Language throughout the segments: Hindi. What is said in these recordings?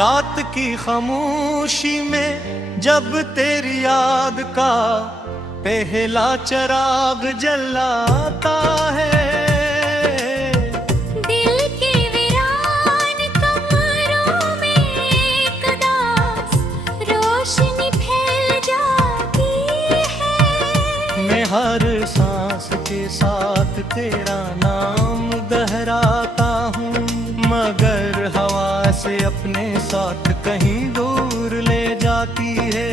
रात की खामोशी में जब तेरी याद का पहला चिराग जलाता है, दिल के वीरान कमरों में एकदास रोशनी फैल जाती है। मैं हर सांस के साथ तेरा नाम दोहराता हूँ, मगर हवा से अपने साथ कहीं दूर ले जाती है।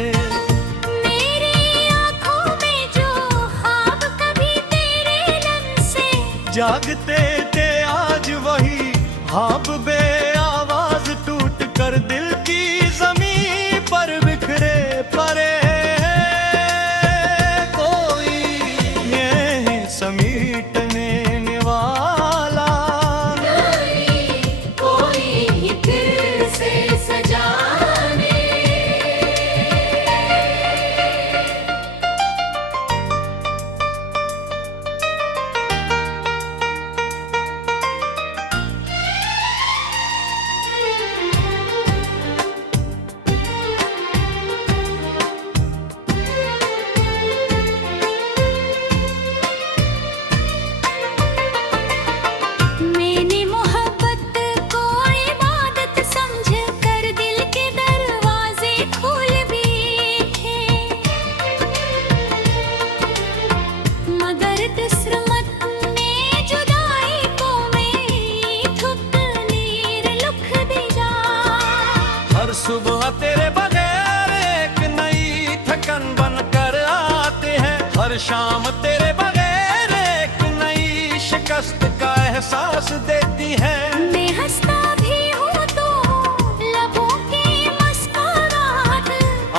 मेरी आँखों में जो ख्वाब कभी तेरे लन से जागते थे आज वही ख्वाब बे आवाज टूट कर दिल की ज़मीं पर बिखरे पड़े हैं। कोई ये समीटने वाला, कोई फिर से सजाने। मैंने मोहब्बत को इबादत समझ कर दिल के दरवाजे खोल दिए थे, मगर किस्मत ने जुदाई को मेरी ठुकनीर लिख दिया। हर सुबह तेरे बगैर एक नई थकन बन कर आते हैं, हर शाम तेरे बगैर एक नई शिकस्त का एहसास देती है। मैं हंसता भी हूँ तो लबों की मुस्कुराहट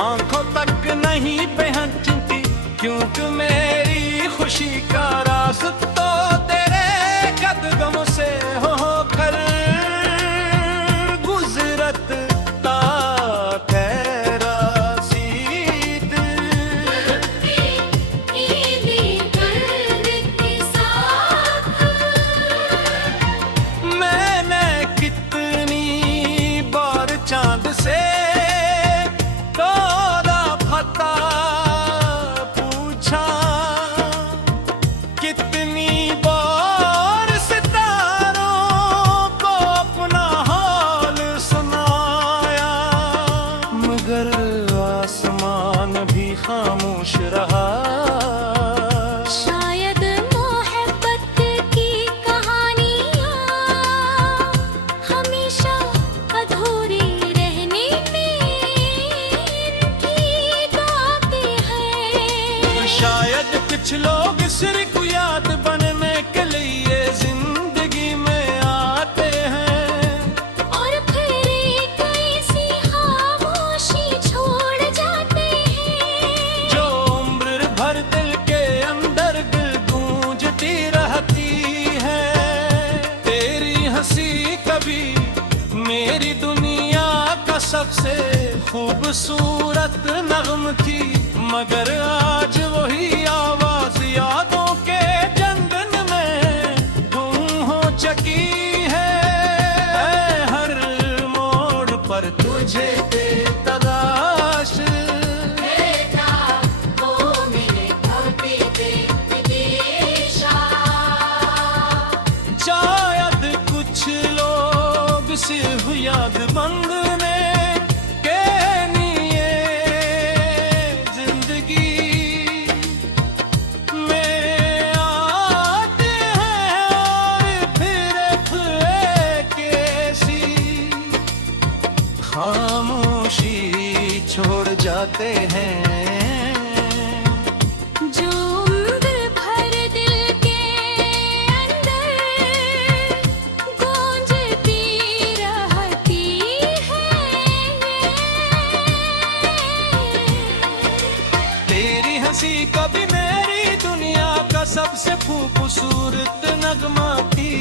आंखों तक नहीं पहनती, क्योंकि मेरी खुशी का रास्ता तेरे कदमों से होकर गुजरता तेरा सीध। मैंने कितनी बार चांद से तोरा पता पूछा, कितनी बार सितारों को अपना हाल सुनाया, मगर आसमान भी खामोश रहा। शायद मोहब्बत की कहानियाँ हमेशा अधूरी रहने में इनकी गाते हैं। शायद कुछ लोग सिर्फ याद बनने के लिए जिंदगी में आते हैं, और फिर एक ऐसी खामोशी छोड़ जाते हैं जो उम्र भर दिल के अंदर दिल गूंजती रहती है। तेरी हंसी कभी मेरी दुनिया का सबसे खूबसूरत नग़्म थी, मगर आज वही आवाज यादों के जंगल में गुम हो चुकी है। हर मोड़ पर तुझे तलाश, शायद कुछ लोग सिर्फ याद बंदने के लिए जिंदगी में आते हैं, और फिर कैसी खामोशी छोड़ जाते हैं। जो उम्र भर दिल के अंदर गूंजती रहती है। तेरी हंसी कभी मेरी दुनिया का सबसे खूबसूरत नगमा थी,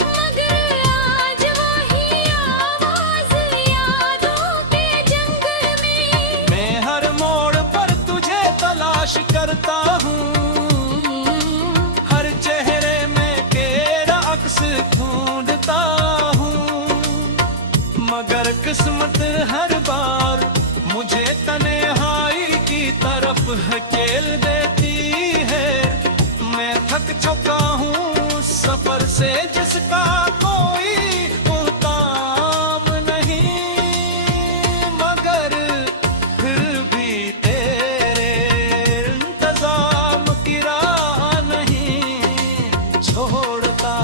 मगर आज वही आवाज यादों के जंगल में मैं हर मोड़ पर तुझे तलाश करता हूँ, हर चेहरे में तेरा अक्स ढूंढता हूँ, हलचल देती है। मैं थक चुका हूँ सफर से जिसका कोई मुहताम नहीं, मगर फिर भी तेरे इंतजाम की राह नहीं छोड़ता।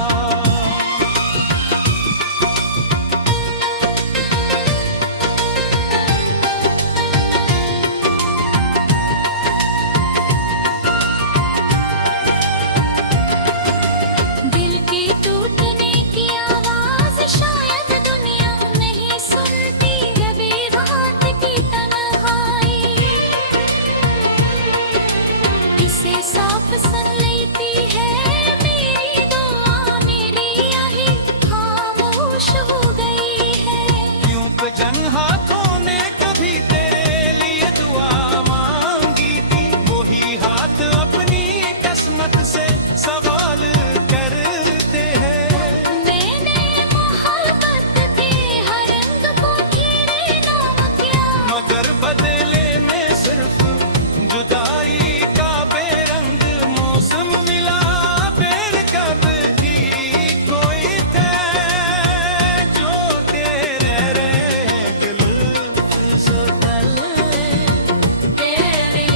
दिल के टूटने की आवाज शायद दुनिया नहीं सुनती, रबी रात की तन्हाई इसे साफ सुन लेती है। मेरी दुआ मेरी आही खामोश हो गई है। यूं बेचैन हाथों ने कभी तेरे लिए दुआ मांगी थी, वही हाथ अपनी किस्मत से सवाल करते हैं। मैंने मोहब्बत के हर रंग को तेरे नाम किया, मगर बदले में सिर्फ जुदाई का बेरंग मौसम मिला। फिर कब की कोई थे जो तेरे दिल से तेरे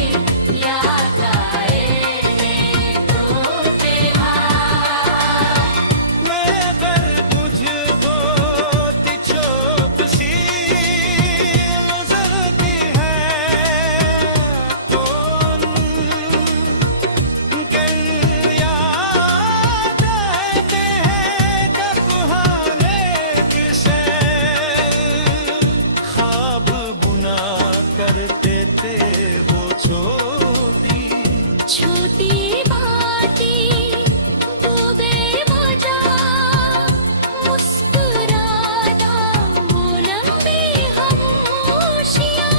याद आए तो तेरा मैं अगर मुझको चोट सी गुजरती है तो कल याद आते हैं जब हारे किसे ख्वाब बुना करते थे वो छोटी छोटी बातें डूबे मजा मुस्कुराता वो लंबी खामोशियाँ।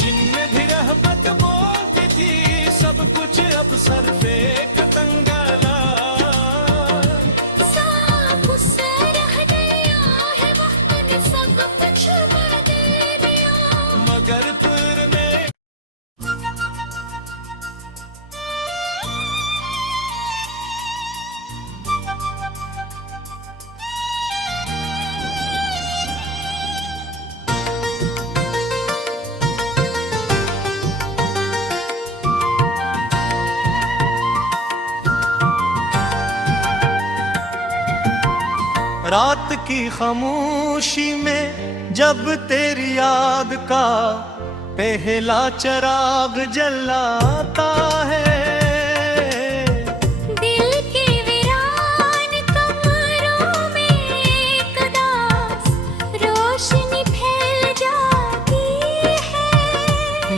जिनमें भी रहमत बोलती थी सब कुछ अब सर पे कतंगला। साफ उससे रह गया है, वक्त ने सब कुछ बदल दिया। मगर फिर में रात की खामोशी में जब तेरी याद का पहला चिराग जलाता है, दिल के वीरान कमरों में एकदास रोशनी फैल जाती है।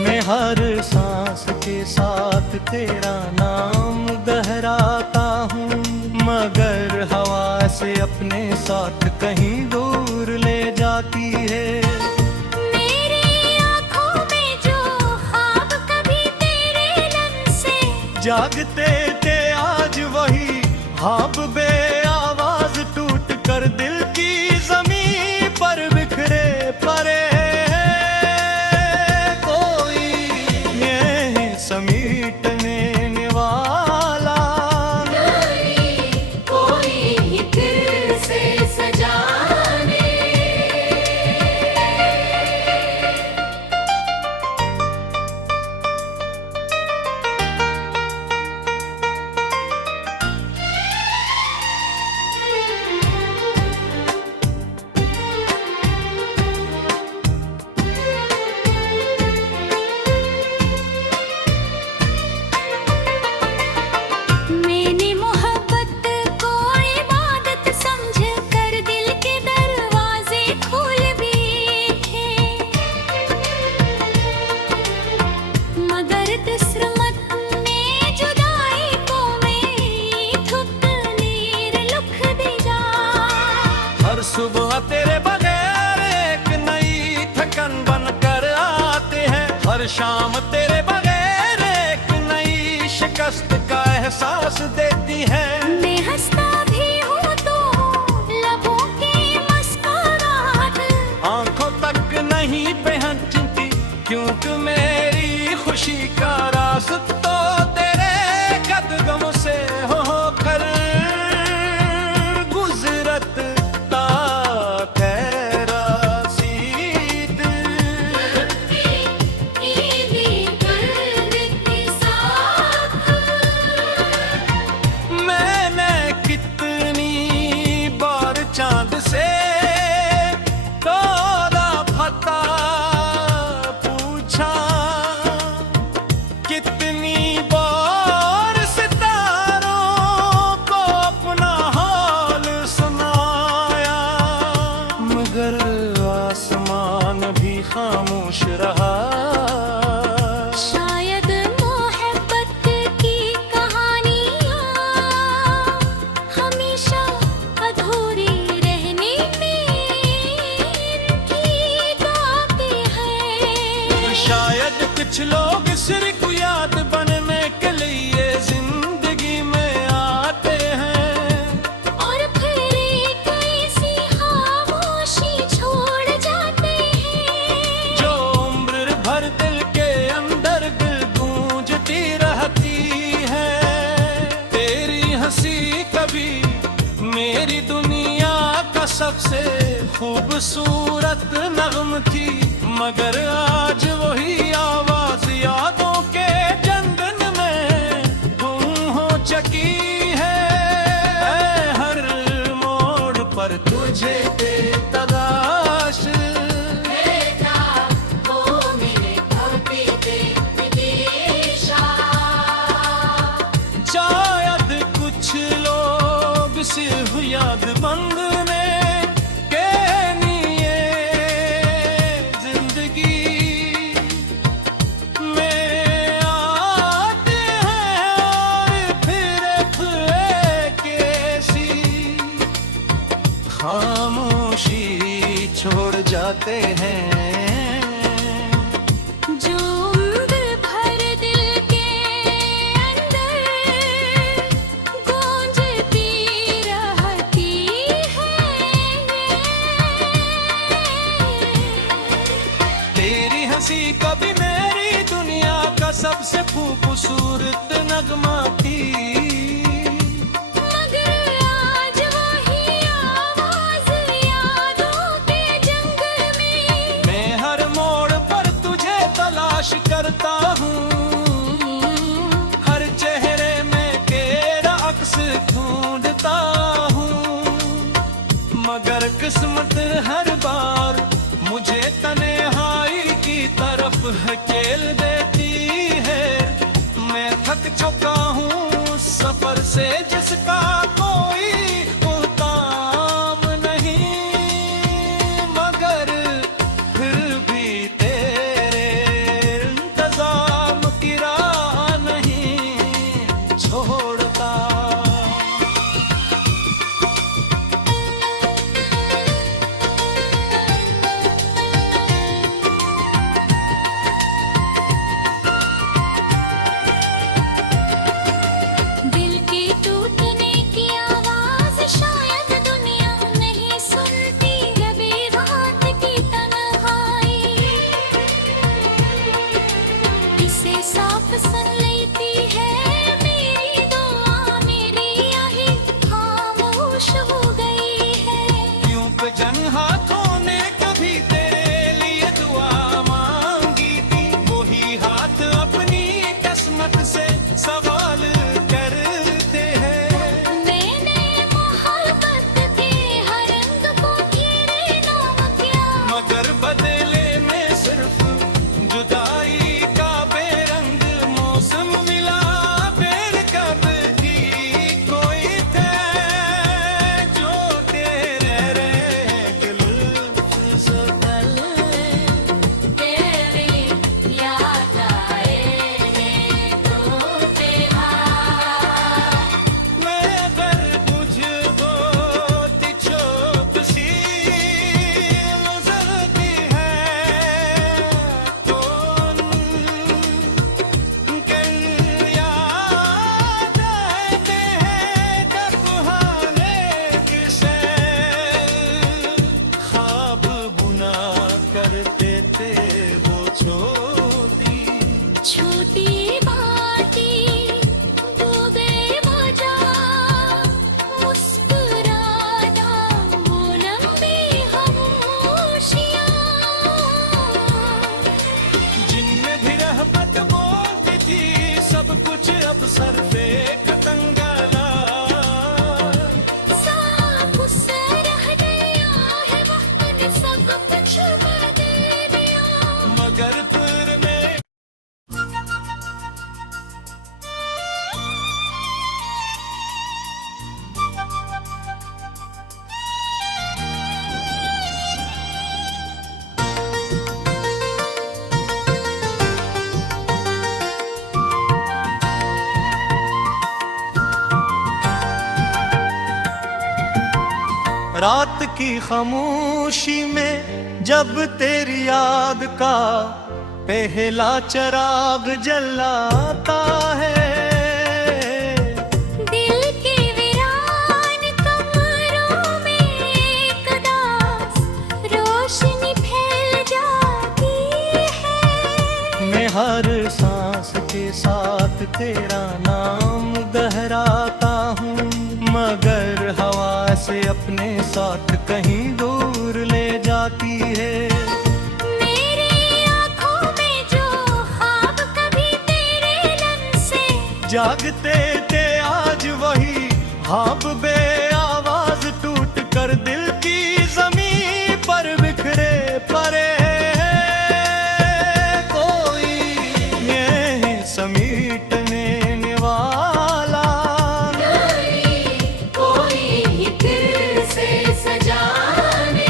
मैं हर सांस के साथ तेरा नाम दोहराता हूँ, मगर हवा से अपने साथ कहीं दूर ले जाती है। मेरी आँखों में जो ख्वाब कभी तेरे लन से जागते थे आज वही ख्वाब बे आवाज टूट कर दिल की जमीन पर बिखरे पड़े हैं। कोई ये समीटने वाला कोई दिल से सजाने। मैंने मोहब्बत को इबादत समझ कर दिल के दरवाजे खोल दिए थे, मगर किस्मत ने जुदाई को मेरी ठुकनीर लुक दिया। हर सुबह तेरे बगैर एक नई थकन बन कर आते हैं, हर शाम तेरे बगैर एक नई शिकस्त का एहसास देती है। मैं हंसता भी हूँ तो लबों की मुस्कुराहट आंखों तक नहीं पहनती क्योंकि मेरी खुशी का रास्ता तेरे कदमों से होकर गुजरत ता तेरा सीध मैंने कितनी बार चांद से तोरा पता पूछा, कितनी बार सितारों को अपना हाल सुनाया, मगर आसमान भी खामोश रहा। शायद मोहब्बत की कहानियाँ हमेशा अधूरी रहने में इनकी बातें हैं। शायद कुछ लोग सिर्फ याद बनने के लिए जिंदगी में आते हैं, और फिर एक ऐसी खामोशी छोड़ जाते हैं जो उम्र भर दिल के अंदर दिल गूंजती रहती है। तेरी हंसी कभी मेरी दुनिया का सबसे खूबसूरत नग़्म थी, मगर आज वही आवाज यादों के जंगल में गुम हो चुकी है। हर मोड़ पर तुझे तलाश, शायद कुछ लोग सिर्फ याद बंदने के लिए जिंदगी में आते हैं, और फिर एक ऐसी खामोशी छोड़ जाते हैं। जो उम्र भर दिल के अंदर गूंजती रहती है। तेरी हंसी कभी मेरी दुनिया का सबसे खूबसूरत नगमा थी, मगर आज वही आवाज यादों के जंगल में मैं हर मोड़ पर तुझे तलाश करता हूँ। हर चेहरे में तेरा अक्स ढूंढता हूँ, मगर किस्मत हर बार मुझे तन्हाई की तरफ हकेल देती है। मैं थक चुका हूँ सफर से जिसका कोई उताम नहीं, मगर फिर भी तेरे इंतजाम की राह नहीं छोड़ता। दिल के टूटने की आवाज शायद दुनिया नहीं सुनती, रबे रात की तन्हाई इसे साफ सुन लेती है। मेरी दुआ मेरी आही खामोश हो गई है। क्यों पे जन हाथों ने कभी तेरे लिए दुआ मांगी थी, वही हाथ अपनी किस्मत से सवाल करते हैं। मैंने मोहब्बत के हर रंग को तेरे नाम किया, मगर बदले में सिर्फ जुदाई का बेरंग मौसम मिला। फिर कब भी कोई थे जो तेरे रह लुत्फ से तेरी याद आए तो रात की खामोशी में जब तेरी याद का पहला चिराग जलाता है, दिल के वीरान कमरों में एकदास रोशनी फैल जाती है। मैं हर सांस के साथ तेरा नाम दोहराता हूँ, मगर हवा से अपने साथ कहीं दूर ले जाती है। मेरी आँखों में जो ख्वाब कभी तेरे लन से जागते थे आज वही ख्वाब बे आवाज टूट कर दिल की जमीन पर बिखरे पड़े हैं। कोई ये समीटने वाला कोई दिल से सजाने।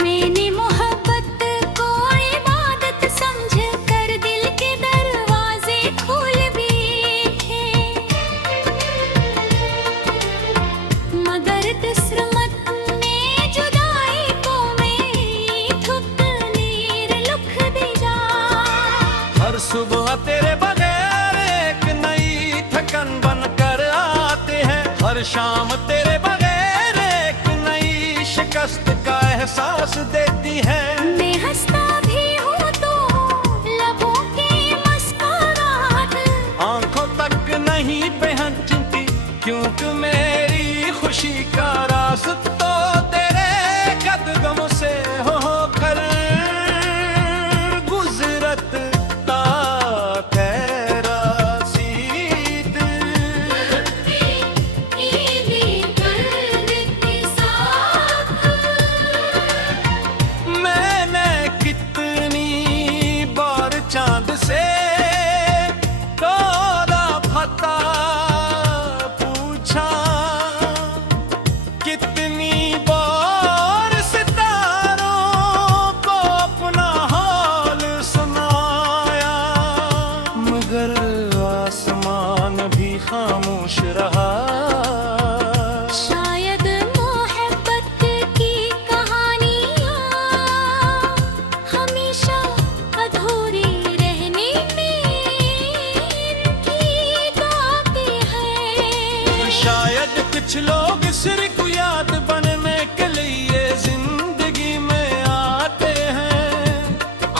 मैंने मोहब्बत को इबादत समझ कर दिल के दरवाजे खोल दिए थे, मगर किस्मत ने जुदाई को मेरी ठुकनीर लिख दिया। हर सुबह तेरे बगैर एक नई थकन बन कर आते हैं, हर शाम तेरे बगैर एक नई शिकस्त का एहसास देती है। मैं हंसता भी हूँ तो लबों की मुस्कुराहट आंखों तक नहीं पहनती, क्योंकि मेरी खुशी का रास्ता तो तेरे कदमों से होकर गुजरत ता तेरा सीध। ईदी कर देती साथ। मैंने कितनी बार चांद से तोरा पता पूछा, कितनी बार सितारों को अपना हाल सुनाया, मगर आसमान भी खामोश रहा। शायद मोहब्बत की कहानियाँ हमेशा अधूरी रहने में इनकी गाती है। शायद कुछ लोग सिर को याद बनने के लिए जिंदगी में आते हैं,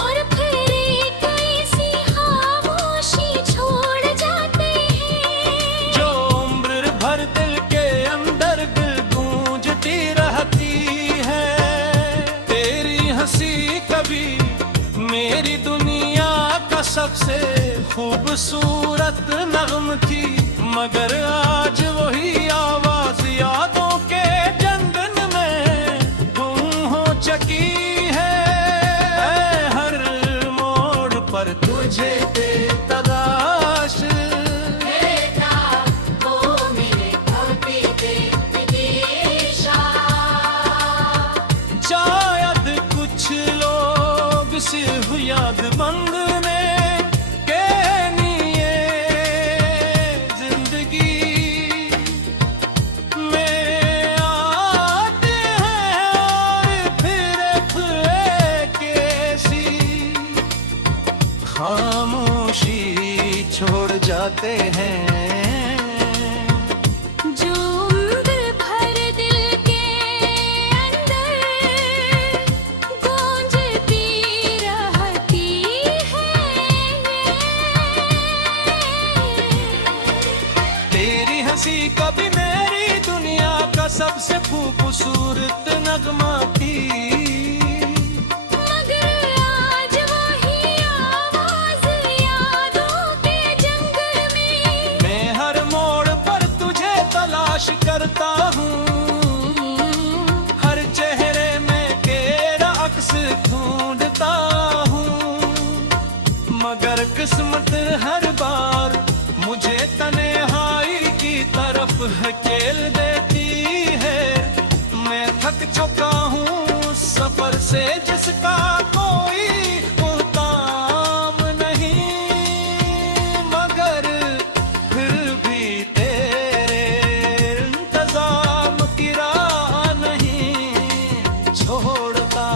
और फिर एक ऐसी खामोशी छोड़ जाते हैं। जो उम्र भर दिल के अंदर दिल गूंजती रहती है। तेरी हंसी कभी मेरी दुनिया का सबसे खूबसूरत नगम थी, मगर आज वही आवाज यादों के जंगल में गुम हो चुकी है। ऐ हर मोड़ पर तुझे दे तलाश, कहता वो मेरे खोती दे दिशा। शायद कुछ लोग सिर्फ याद मंगने के लिए जिंदगी में आते हैं, और फिर एक ऐसी खामोशी छोड़ जाते हैं। जो उम्र भर दिल के अंदर गूंजती रहती है। तेरी हंसी कभी मेरी दुनिया का सबसे खूबसूरत नगमा थी, मगर आज वही आवाज यादों के जंगल में। मैं हर मोड़ पर तुझे तलाश करता हूँ, हर चेहरे में तेरा अक्स ढूंढता हूँ, अकेल देती है। मैं थक चुका हूँ सफर से जिसका कोई मुहताम नहीं, मगर फिर भी तेरे इंतजाम की राह नहीं छोड़ता।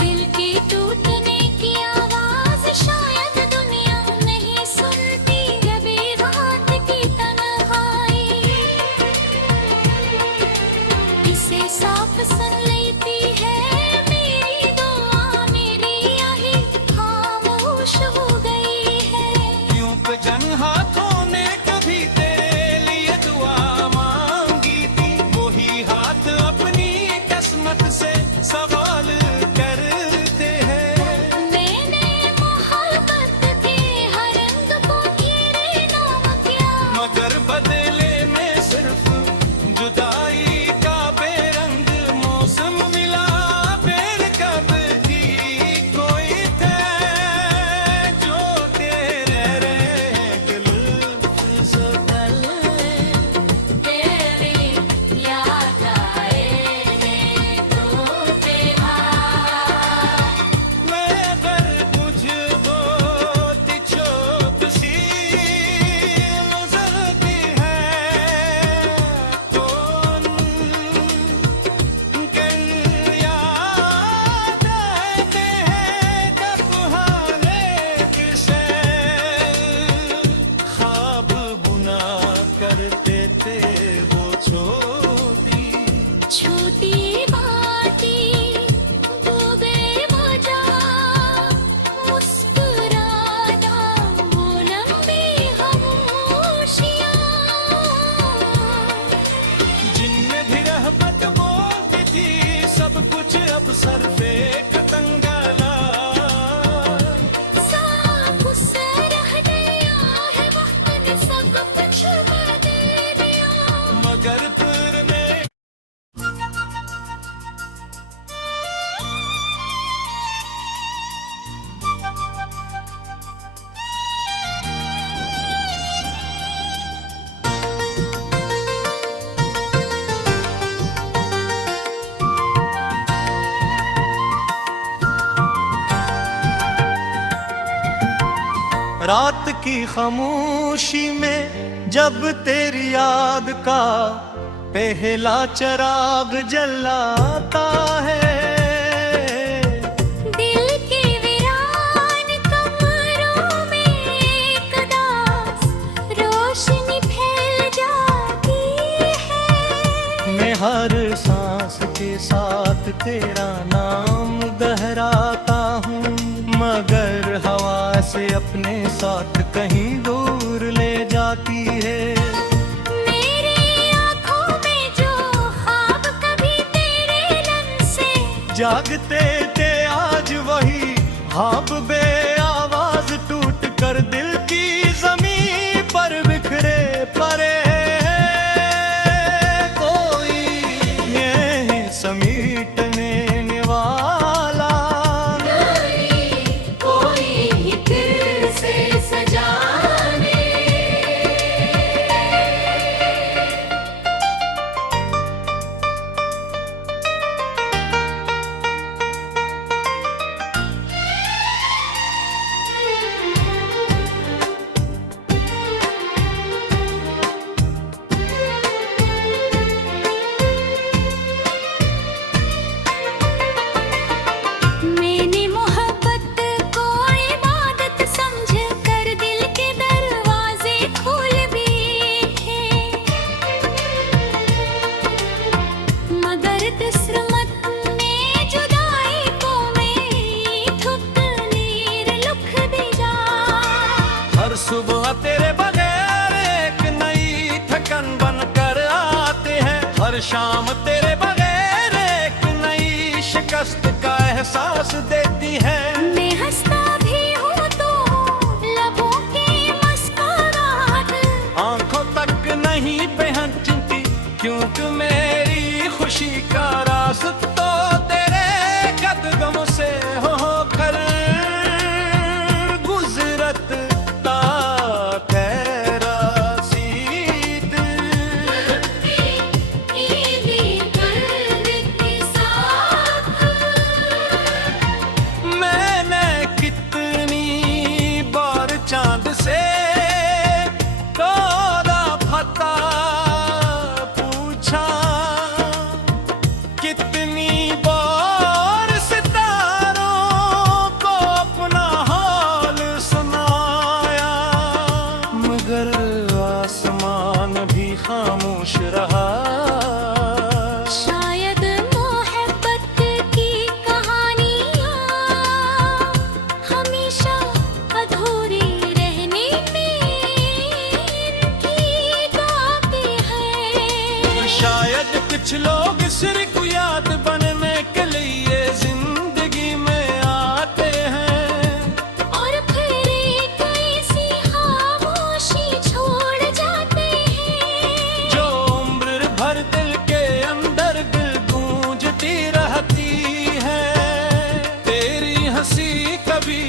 दिल के टूटने की आवाज शायद दुनिया नहीं सुनती, रबी रात की तन्हाई इसे साफ सुन लेती है। मेरी दुआ मेरी आही खामोश हो गई है। यूं पे जन हाथों ने कभी तेरे लिए दुआ मांगी थी, वही हाथ अपनी किस्मत से सवाल करते हैं। मैंने मोहब्बत के हर रंग को तेरे नाम किया, मगर बदले में सिर्फ जुदाई का बेरंग मौसम मिला। फिर कब थी कोई थे जो तेरे रहे लुत्फ से पहले। तेरी याद आए तो तेरा मैं अगर तुझको चोट सी गुजरती है तो कल याद आते हैं तन्हाने किसे ख्वाब बुना करते थे वो छोटी छोटी बातें डूबे वजह मुस्कुराता वो लंबी खामोशियाँ, जिनमें भी रहमत बोलती थी सब कुछ अब सरफे कतंगला। साफ उससे रह गया है वक्त ने सब कुछ बदल दिया। मगर फिर में रात की खामोशी में जब तेरी याद का पहला चिराग जलाता है, दिल के वीरान कमरों में एकदास रोशनी फैल जाती है। मैं हर सांस के साथ तेरा नाम दोहराता हूँ, मगर हवा से अपने साथ कहीं दूर ले जाती है। मेरी आँखों में जो ख्वाब कभी तेरे रंग से जागते थे आज वही ख्वाब बे आवाज टूट कर दिल की जमीन पर बिखरे पड़े हैं। कोई ये समीटने वाला कोई दिल से सजाने। मैंने मोहब्बत को इबादत समझ कर दिल के दरवाजे खोल दिए थे, मगर किस्मत ने जुदाई को मेरी ठुकनीर लिख दिया। हर सुबह तेरे बगैर एक नई थकन बन कर आते हैं। हर शाम तेरे बगैर एक नई शिकस्त का एहसास देती है। मैं हंसता भी हूँ तो लबों की मुस्कुराहट आंखों तक नहीं पहनती क्योंकि मैं का रास्ता तेरे कदमों से होकर गुजरत ता तेरा सीत मैंने कितनी बार चांद से तोरा पता पूछा, कितनी बार सितारों को अपना हाल सुनाया, मगर आसमान भी खामोश रहा। शायद मोहब्बत की कहानियाँ हमेशा अधूरी रहने में इनकी गाते हैं। शायद कुछ लोग सिर को याद बनने के लिए जिंदगी में आते हैं, और फिर एक ऐसी खामोशी छोड़ जाते हैं जो उम्र भर दिल के अंदर दिल गूंजती रहती है। तेरी हंसी कभी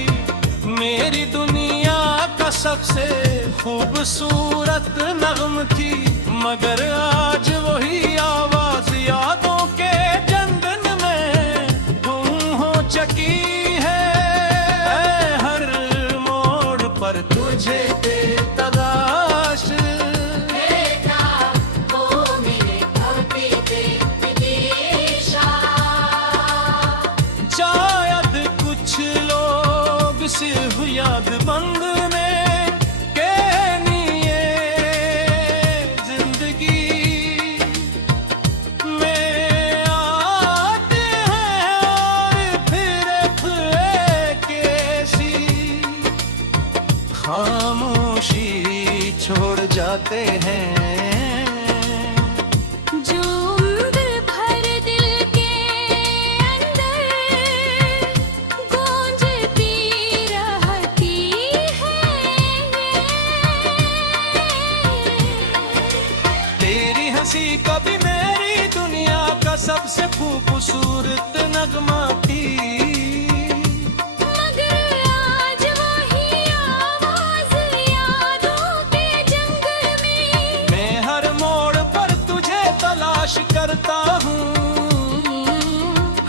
मेरी दुनिया का सबसे खूबसूरत नग़्म थी, मगर आज वही आवाज यादों के जंगल में गुम हो चुकी है। हर मोड़ पर तुझे तलाश, शायद कुछ लोग सिर्फ याद बंद में के लिए जिंदगी में आते हैं, और फिर एक ऐसी खामोशी छोड़ जाते हैं। जो उम्र भर दिल के अंदर गूंजती रहती है। तेरी हंसी कभी मेरी दुनिया का सबसे खूबसूरत नगमा थी, मगर आज वही आवाज यादों के जंगल में मैं हर मोड़ पर तुझे तलाश करता हूँ।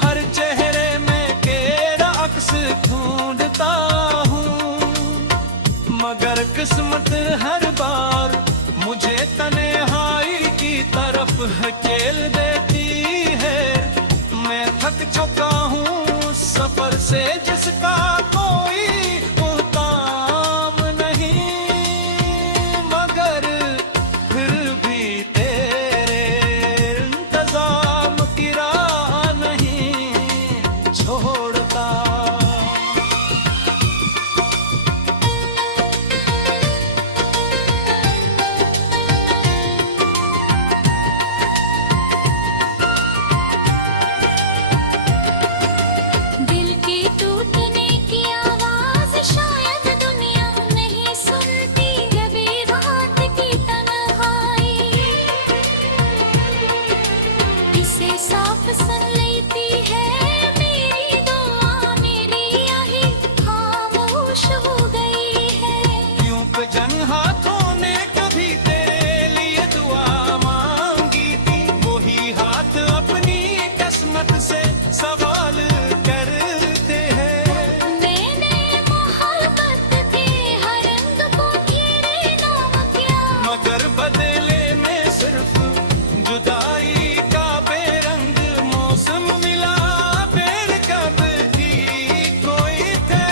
हर चेहरे में तेरा अक्स ढूंढता हूँ, मगर किस्मत हर बार मुझे तन्हाई की तरफ हकेल देती है। मैं थक चुका हूँ सफर से जिसका कोई मुकाम नहीं, मगर फिर भी तेरे इंतजाम की राह नहीं छोड़ता। दिल के टूटने की आवाज शायद दुनिया नहीं सुनती, कभी रात की तन्हाई इसे साफ सुन लेती है। मेरी दुआ मेरी आही खामोश हो गई है। यूं जन हाथों ने कभी तेरे लिए दुआ मांगी थी, वही हाथ अपनी किस्मत से सवाल करते हैं। मैंने मोहब्बत के हर रंग को तेरे नाम किया, मगर बदले में सिर्फ जुदाई का बेरंग मौसम मिला। फिर कब की कोई थे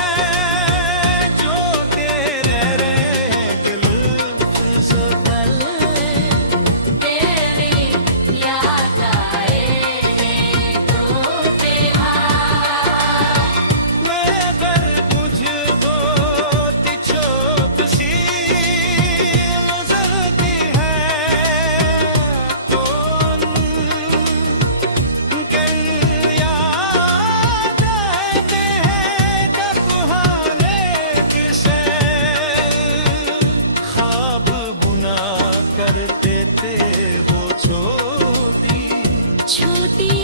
जो तेरे रंग लुत्फ से पले तेरे याद आए तो छोटी